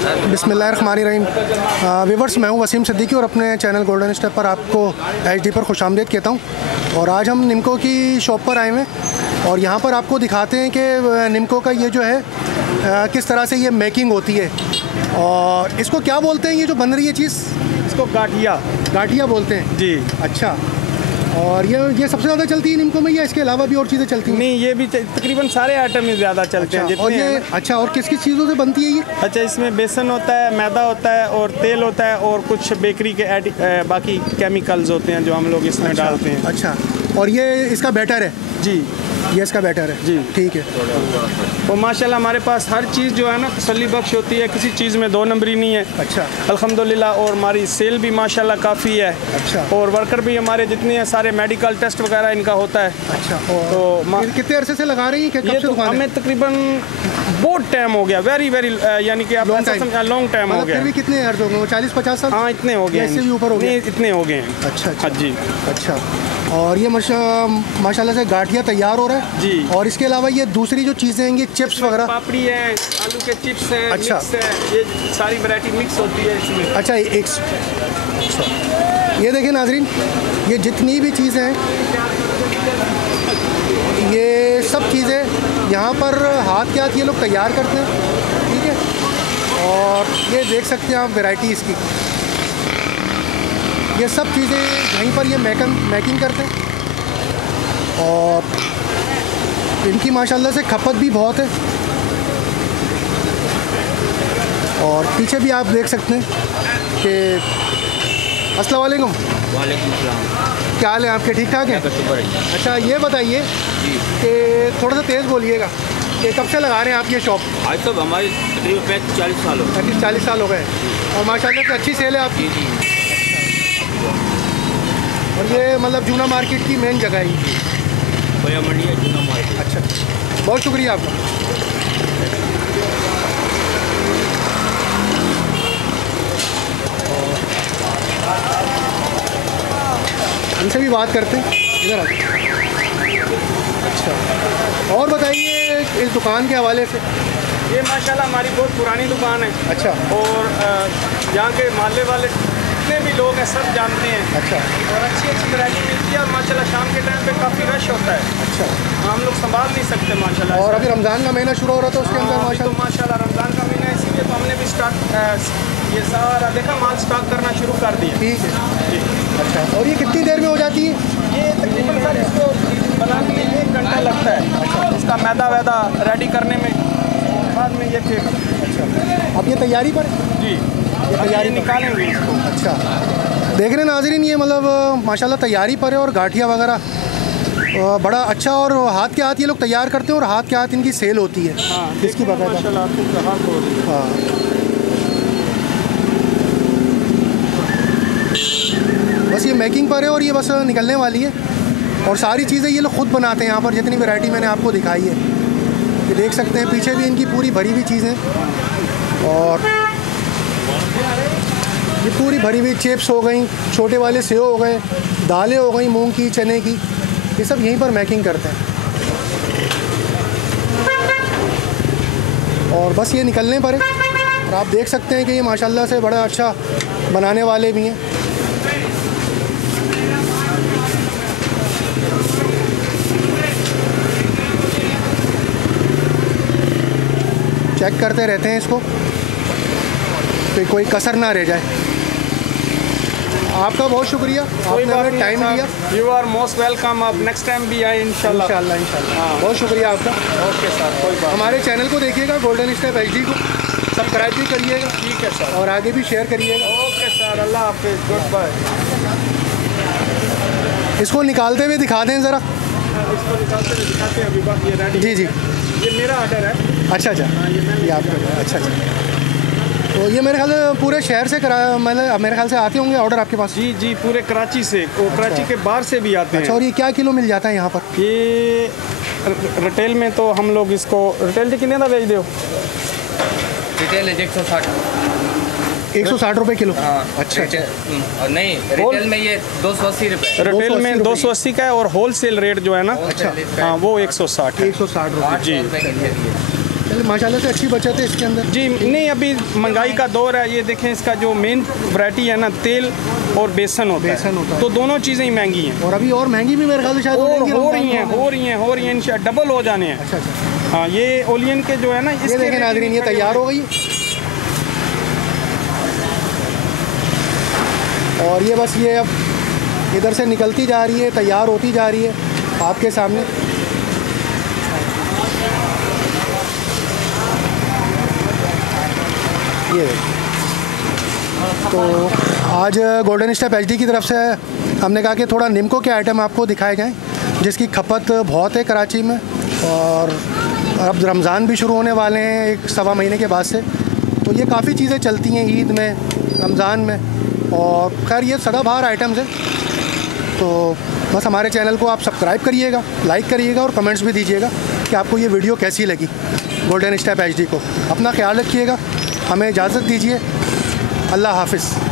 बिस्मिल्लाहिर्रहमानिर्रहीम। व्यूअर्स, मैं हूं वसीम सिद्दीकी और अपने चैनल गोल्डन स्टेप पर आपको HD पर खुशामदीद कहता हूं। और आज हम निम्को की शॉप पर आए हैं और यहां पर आपको दिखाते हैं कि निम्को का ये जो है किस तरह से ये मेकिंग होती है और इसको क्या बोलते हैं, ये जो बन रही है चीज़? इसको गाठिया बोलते हैं जी। अच्छा, और ये सबसे ज़्यादा चलती है निम्को में या इसके अलावा भी और चीज़ें चलती हैं? नहीं, ये भी तकरीबन सारे आइटम में ज़्यादा चलते हैं और ये अच्छा, और किस किस चीज़ों से बनती है ये? अच्छा, इसमें बेसन होता है, मैदा होता है और तेल होता है और कुछ बेकरी के बाकी केमिकल्स होते हैं जो हम लोग इसमें डालते हैं। अच्छा, और ये इसका बैटर है? जी, ये इसका बैटर है जी। ठीक है। और माशाल्लाह हमारे पास हर चीज़ जो है ना तसल्ली बख्श होती है, किसी चीज़ में दो नंबरी नहीं है। अच्छा, अल्हम्दुलिल्लाह। और हमारी सेल भी माशाल्लाह काफ़ी है। अच्छा, और वर्कर भी हमारे जितने हैं सारे मेडिकल टेस्ट वगैरह इनका होता है। अच्छा, तो कितने अरसे से लगा रही हैं? ये तो हमें तकरीबन बहुत टाइम हो गया, वेरी यानी कि आप लॉन्ग टाइम हो गया। फिर भी कितने अर्ज हो गए? 40-50 साल? हाँ, इतने हो गए, इससे भी ऊपर हो गए? इतने हो गए हैं। अच्छा, हाँ जी। अच्छा, और ये माशाल्लाह से गाठिया तैयार हो रहा है जी। और इसके अलावा ये दूसरी जो चीज़ें हैं, ये चिप्स वगैरह, पापड़ी है, आलू के चिप्स हैं। अच्छा, मिक्स है, ये सारी वैरायटी मिक्स होती है इसमें। अच्छा, ये देखिए नाजरीन, ये जितनी भी चीज़ें हैं, ये सब चीज़ें यहाँ पर हाथ के हाथ ये लोग तैयार करते हैं, ठीक है। और ये देख सकते हैं आप वैरायटी इसकी, ये सब चीज़ें यहीं पर ये मेकिंग करते हैं और इनकी माशाल्लाह से खपत भी बहुत है। और पीछे भी आप देख सकते हैं कि अस्सलाम वालेकुम। वालेकुम सलाम। क्या हाल है आपके? ठीक ठाक है? अच्छा, ये बताइए कि थोड़ा सा तेज़ बोलिएगा कि कब से लगा रहे हैं आप ये शॉप? आज तक हमारे तकरीबन 40 साल हो गए। 40 साल हो गए और माशाल्लाह से अच्छी सेल है आपकी। जी। और ये मतलब जूना मार्केट की मेन जगह है? भैया मंडी है, जूना मार्केट। अच्छा, बहुत शुक्रिया आपका। इनसे भी बात करते हैं, इधर आते। अच्छा, और बताइए इस दुकान के हवाले से। ये माशाल्लाह हमारी बहुत पुरानी दुकान है। अच्छा, और यहाँ के मोहल्ले वाले जितने भी लोग हैं सब जानते हैं। अच्छा, और अच्छी वैरायटी मिलती है और माशाल्लाह शाम के टाइम पे काफ़ी रश होता है। अच्छा, हम लोग संभाल नहीं सकते माशाल्लाह। और अभी रमज़ान का महीना शुरू हो रहा था उसके अंदर तो माशाल्लाह रमज़ान का महीना है, इसीलिए तो हमने भी ये सारा देखा माल स्टॉक करना शुरू कर दिया। ठीक है जी। अच्छा, और ये कितनी देर में हो जाती है? ये तकरीबन सर इसको बनाने में 1 घंटा लगता है। अच्छा, इसका मैदा वैदा रेडी करने में, बाद में ये फिर। अच्छा, अब ये तैयारी पर? जी, ये तैयारी निकालेंगे इसको। अच्छा, देख रहे हैं नाज़रीन, ये मतलब माशाल्लाह तैयारी पर है और गाठिया वगैरह बड़ा अच्छा, और हाथ के हाथ ये लोग तैयार करते हैं और हाथ के हाथ इनकी सेल होती है। हाँ, इसकी पता है। हाँ, बस ये मेकिंग पर है और ये बस निकलने वाली है और सारी चीज़ें ये लोग खुद बनाते हैं यहाँ पर, जितनी वैरायटी मैंने आपको दिखाई है। ये देख सकते हैं पीछे भी इनकी पूरी भरी हुई चीज़ें, और ये पूरी भरी हुई चिप्स हो गई, छोटे वाले सेव हो गए, दालें हो गई मूंग की, चने की, ये सब यहीं पर मेकिंग करते हैं। और बस ये निकलने पर है और आप देख सकते हैं कि ये माशाल्लाह से बड़ा अच्छा बनाने वाले भी हैं। चेक करते रहते हैं इसको कि कोई कसर ना रह जाए। आपका बहुत शुक्रिया, आपने हमें टाइम दिया। You are most welcome. आप नेक्स्ट टाइम भी आए इंशाल्लाह। इंशाल्लाह। बहुत शुक्रिया आपका। ओके सर, कोई बात। हमारे चैनल को देखिएगा, गोल्डन स्टेप HD को सब्सक्राइब भी करिएगा। ठीक है सर, और आगे भी शेयर करिएगा। ओके सर, अल्लाह हाफिज़, गुड बाय। इसको निकालते हुए दिखा दें ज़रा। इसको निकालते हुए दिखाते हैं अभी बात। ये रेडी? जी जी, ये मेरा ऑर्डर है। अच्छा, ये आपका? अच्छा, तो ये मेरे ख्याल से पूरे शहर से कराया, मतलब मेरे ख्याल से आते होंगे ऑर्डर आपके पास? जी, पूरे कराची से, और कराची के बाहर से भी आते हैं। अच्छा, और ये क्या किलो मिल जाता है यहाँ पर? ये रिटेल में तो हम लोग इसको रिटेल कितने का बेच दो? रिटेल है 160 रुपये किलो। हाँ, अच्छा, नहीं, रिटेल में ये 280 रुपये। रिटेल में 280 का है और होल सेल रेट जो है ना, अच्छा, हाँ, वो 160 है। 160 रुपये। जी, माशाल्लाह से अच्छी बचत है इसके अंदर। जी नहीं, अभी महंगाई का दौर है। ये देखें, इसका जो मेन वैरायटी है ना, तेल और बेसन होता है, तो दोनों चीज़ें ही महंगी हैं। और अभी और महंगी भी मेरे ख्याल से शायद हो रही हैं इंशाल्लाह, डबल हो जाने हैं। अच्छा। हाँ, ये ओलियन के जो है ना, ये देखें नाज़रीन, ये तैयार हो गई और ये बस ये अब इधर से निकलती जा रही है, तैयार होती जा रही है आपके सामने। ये तो आज गोल्डन स्टेप एचडी की तरफ से हमने कहा कि थोड़ा निम्को के आइटम आपको दिखाए जाएं, जिसकी खपत बहुत है कराची में। और अब रमज़ान भी शुरू होने वाले हैं एक सवा महीने के बाद से, तो ये काफ़ी चीज़ें चलती हैं ईद में, रमज़ान में, और खैर ये सदाबहार आइटम्स हैं। तो बस हमारे चैनल को आप सब्सक्राइब करिएगा, लाइक करिएगा और कमेंट्स भी दीजिएगा कि आपको ये वीडियो कैसी लगी गोल्डन स्टेप एचडी को। अपना ख्याल रखिएगा, हमें इजाज़त दीजिए। अल्लाह हाफ़िज़।